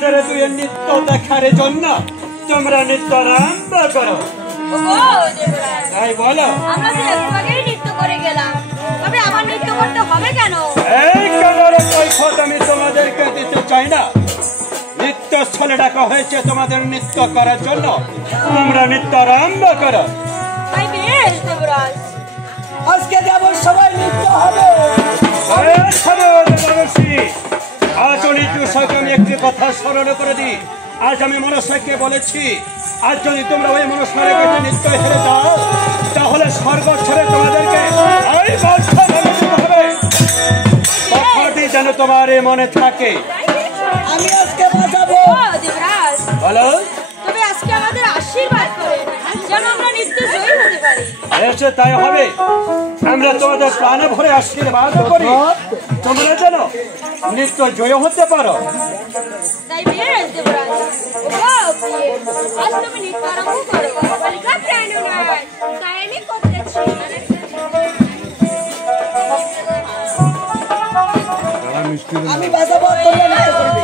তোমাদের দুই নৃত্য দেখার জন্য তোমরা নৃত্য আরম্ভ করো। তাই বলো, আমরা তো একটু আগেই নৃত্য করে গেলাম, তবে আবার নৃত্য করতে হবে কেন? এই কারণের কৈফিয়ত আমি তোমাদেরকে দিতে চাই না। নৃত্যস্থলে ডাকা হয়েছে তোমাদের নৃত্য করার জন্য, তোমরা নৃত্য আরম্ভ করো। তাই বেশ দেবরাজ, আজকে দেবর সবাই নৃত্য হবে। আজ আমি একটি কথা স্মরণ করে দিই। আজ আমি মনসাকে বলেছি, আজ যদি তোমরা ওই মনসার কাছে নৃত্য হেরে যাও, তাহলে স্বর্গ ছেড়ে তোমাদেরকে কথাটি যেন তোমার মনে থাকে। আমি আজকে বাজাবো। দেবরাজ বলো, তবে আজকে আমাদের আশীর্বাদ করে যেন আমরা নৃত্য জয়ী হতে পারি। এসে তাই হবে। আমরা তোমাদের প্রাণে ভরে আশীর্বাদ করি, তোমরা যেন নৃত্য জয় হতে পারো। তাই বেশ দেবরাজ, আজ তুমি নৃত্য আরম্ভ করো। বালিকা প্রাণ নয়, তাই আমি করতেছি। আমি বাজাবো, তোমরা নৃত্য করবে।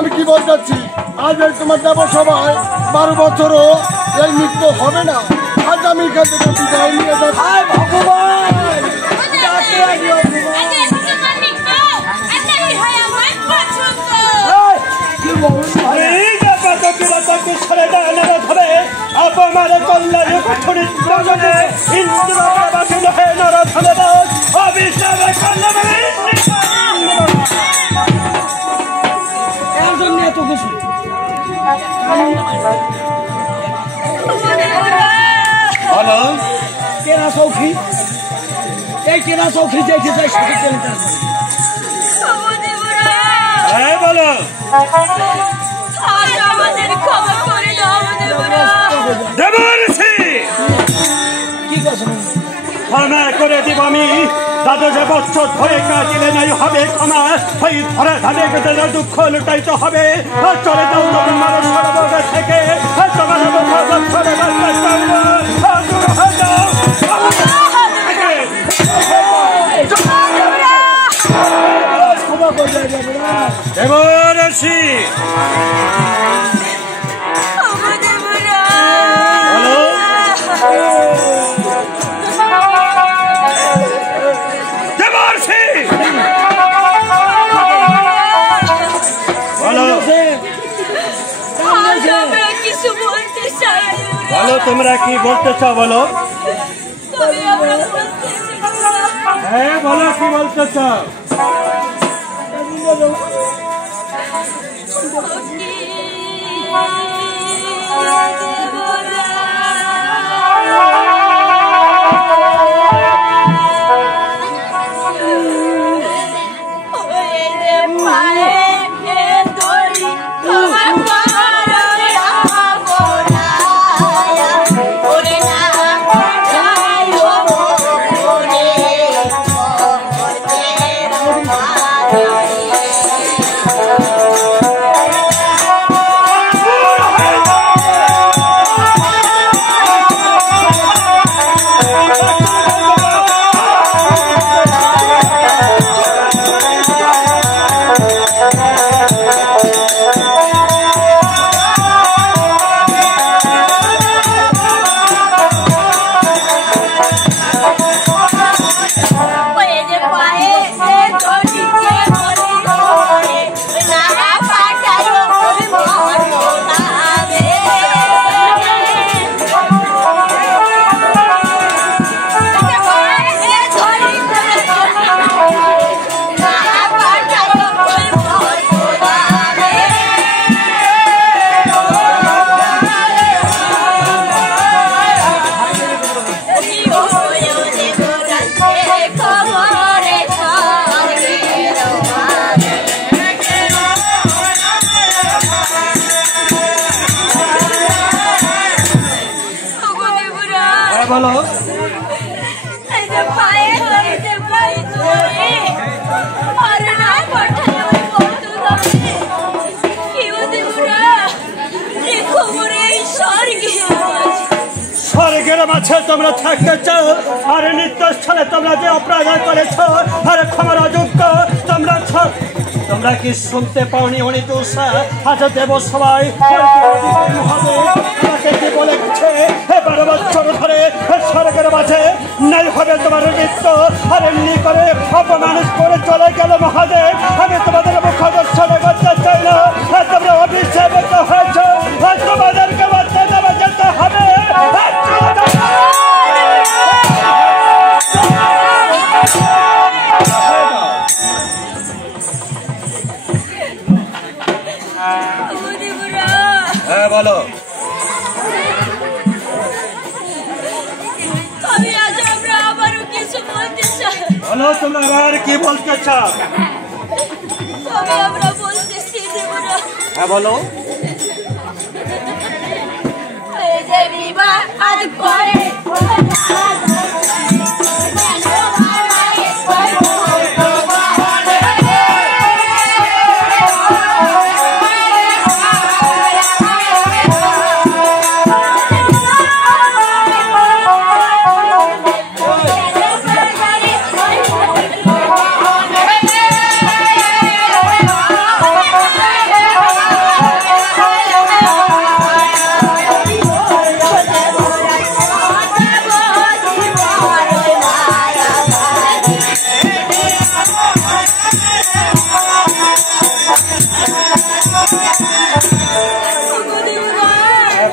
আমি কি বলতে চাচ্ছি, আজ তোমার দেবো সবাই 12 বছরও এই নৃত্য হবে না। আজ আমি এখান থেকে বিদায় নিয়ে যাচ্ছি। अपमार कल्याण कठोर সখী এই কেনা সখী দেখে যাই সখী কেনা হ্যাঁ বলো আমাদের খবর করে দাও দেবর্ষি কি কথা ক্ষমা করে দিব আমি দাদু যে বছর ধরে কাটিলে নাই হবে ক্ষমা ওই ধরে ধানে কেটে দুঃখ লুটাইতে হবে চলে যাও তোমার সরবর থেকে তোমার বছরে দেবর্ষি বলো তোমরা কি বলতে চাও বলো হ্যাঁ বলো কি বলতে চাও বলো স্বর্গের মাঝে তোমরা থাকতে চাও আর নিত্যস্থলে তোমরা যে অপরাধ করেছ আর ক্ষমার অযোগ্য তোমরা কি শুনতে পাওনি অনেক আজ দেব সবাই কি বলে গেছে 12 বছর ধরে স্বর্গের মাঝে নাই হবে তোমার নৃত্য আর এমনি করে অপমানিত করে চলে গেল মহাদেব আমি তোমাদের মুখ দর্শন করতে চাই না তোমরা অভিষেক হয়েছ তোমাদেরকে বাঁচতে দেওয়া যেতে হবে হ্যাঁ বলো বলো তোমরা আর কি বলতে চাও হ্যাঁ বলো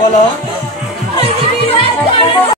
বলো